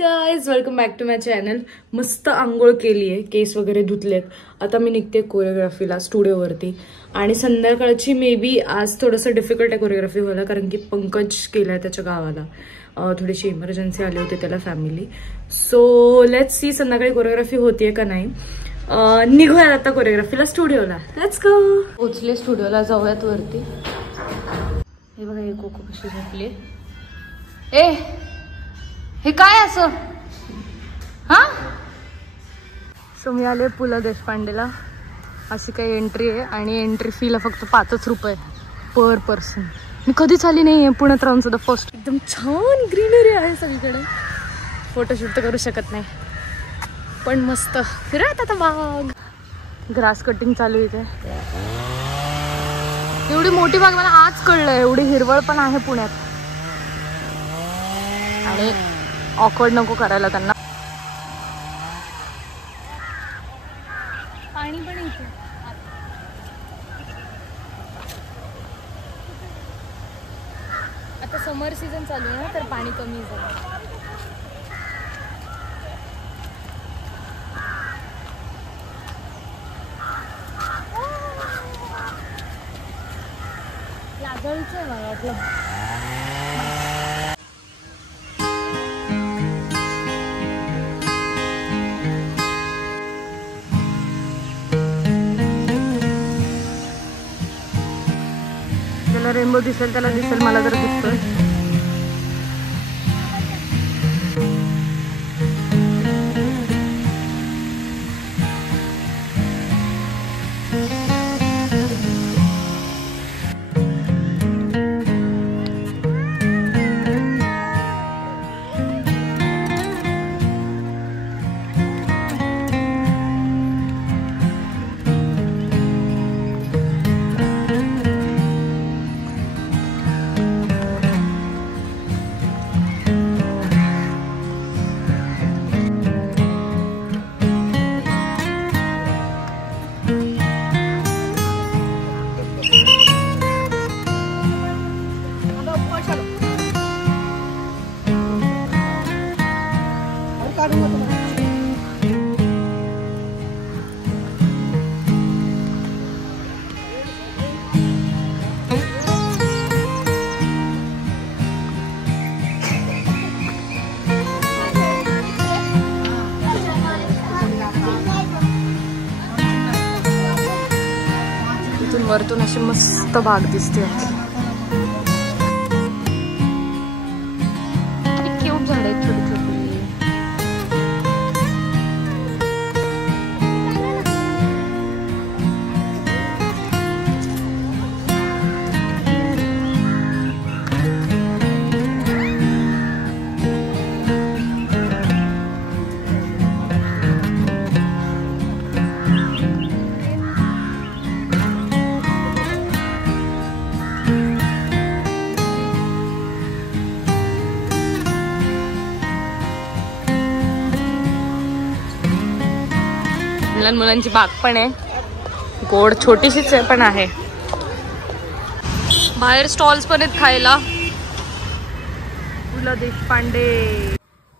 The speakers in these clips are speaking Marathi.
Guys, welcome back to my channel. मस्त आंघोळ केली आहे, केस वगैरे धुतलेत. आता मी निघते कोरिओग्राफीला स्टुडिओवरती. आणि संध्याकाळची मे बी आज थोडंसं डिफिकल्ट आहे कोरिओग्राफी व्हायला, कारण की पंकज केलाय त्याच्या गावाला. थोडीशी इमर्जन्सी आली होती त्याला फॅमिली. सो लेट्स सी संध्याकाळी कोरिओग्राफी होतीये का नाही. निघूयात आता कोरिओग्राफीला स्टुडिओला. Let's go. पोचले स्टुडिओला, जाऊयात वरती. हे बघा, हे कोको कशी झोपली. ए हे काय असं हा. सो मी आले पु ल देशपांडेला. अशी काही एंट्री आहे आणि एंट्री फीला फक्त 5 रुपये पर पर्सन. मी कधीच आली नाही आहे पुण्यात राहून सुद्धा फर्स्ट. एकदम छान ग्रीनरी आहे सगळीकडे. फोटोशूट तर करू शकत नाही पण मस्त फिरत. आता बाग ग्रास कटिंग चालू इथे. एवढी मोठी बाग मला आज कळलं. एवढी हिरवळ पण आहे पुण्यात. आणि ऑकवर्ड नको करायला त्यांना. पाणी पण इथे. आता समर सीझन चालू आहे ना, तर पाणी कमी झालं. लाजळचं आहे मला वाटलं. त्याला रेनबो दिसेल, त्याला दिसेल, मला जर दिसतोय. वरतून अशी मस्त बाग दिसते. क्यूट झाड आहेत छोटी छोटी. लहान मुलांची बाग पण आहे. गोड छोटीशीच आहे पण आहे. बाहेर स्टॉल्स पण आहेत खायला. पु ल देशपांडे.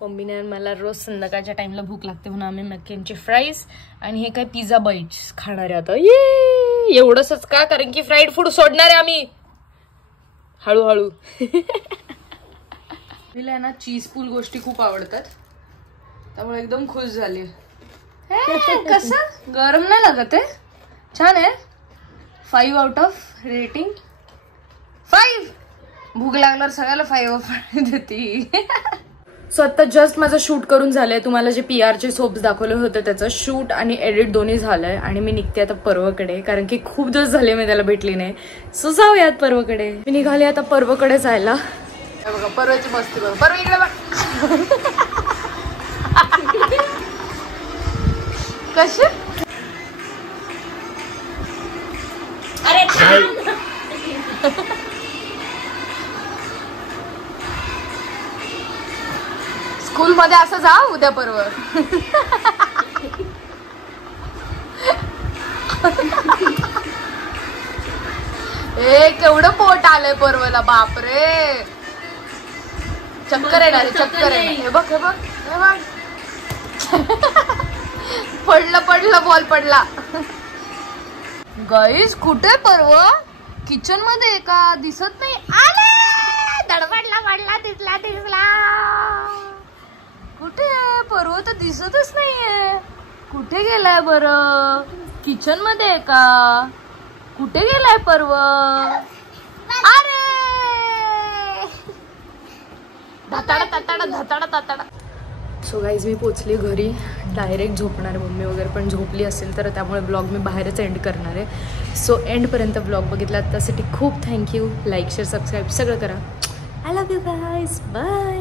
मम्मीने मला रोज संध्याकाळच्या टाइमला भूक लागते म्हणून आम्ही मॅकॅनची फ्राईज आणि हे काय पिझ्झा बाईट्स खाणार आहे आता. ये एवढंच का, कारण की फ्राईड फूड सोडणार आहे आम्ही हळूहळू. तिला ना चीज पूल गोष्टी खूप आवडतात, त्यामुळे एकदम खुश झाली. कसं गरम नाही लागत आहे. छान आहे. 5 आउट ऑफ रेटिंग 5. भूक लागल्यावर सगळ्याला 5 देते. सो आता जस्ट माझं शूट करून झालंय. तुम्हाला जे PR चे सोप्स दाखवले होते त्याचं शूट आणि एडिट दोन्ही झालंय. आणि मी निघते आता पर्वकडे, कारण की खूप दिवस झाले मी त्याला भेटली नाही. सो जाऊयात पर्वकडे. मी निघाले आता पर्वकडे जायला. बघा पर्वची मस्ती बघा. पर्व इकडे बघ कशी. अरे स्कूल मध्ये असं जा उद्या पर्व. केवढं पोट आलंय पर्वला. बापरे चक्कर येणार, चक्कर येणार. हे बघ हे बघ पडलं बॉल पडला. गाईस कुठे पर्व? किचन मध्ये का दिसत नाही. आले पडला दिसला. कुठे पर्व तर दिसतच नाहीये. कुठे गेलाय बरं? किचन मध्ये आहे का? कुठे गेलाय पर्व? अरे धताडा. सो गाईज मी पोचली घरी. डायरेक्ट झोपणार. मम्मी वगैरे पण झोपली असेल तर त्यामुळे ब्लॉग मी बाहेरच एंड करणार आहे. सो एंडपर्यंत ब्लॉग बघितला त्यासाठी खूप थँक्यू. लाईक शेअर सबस्क्राईब सगळं करा. I love you guys. Bye.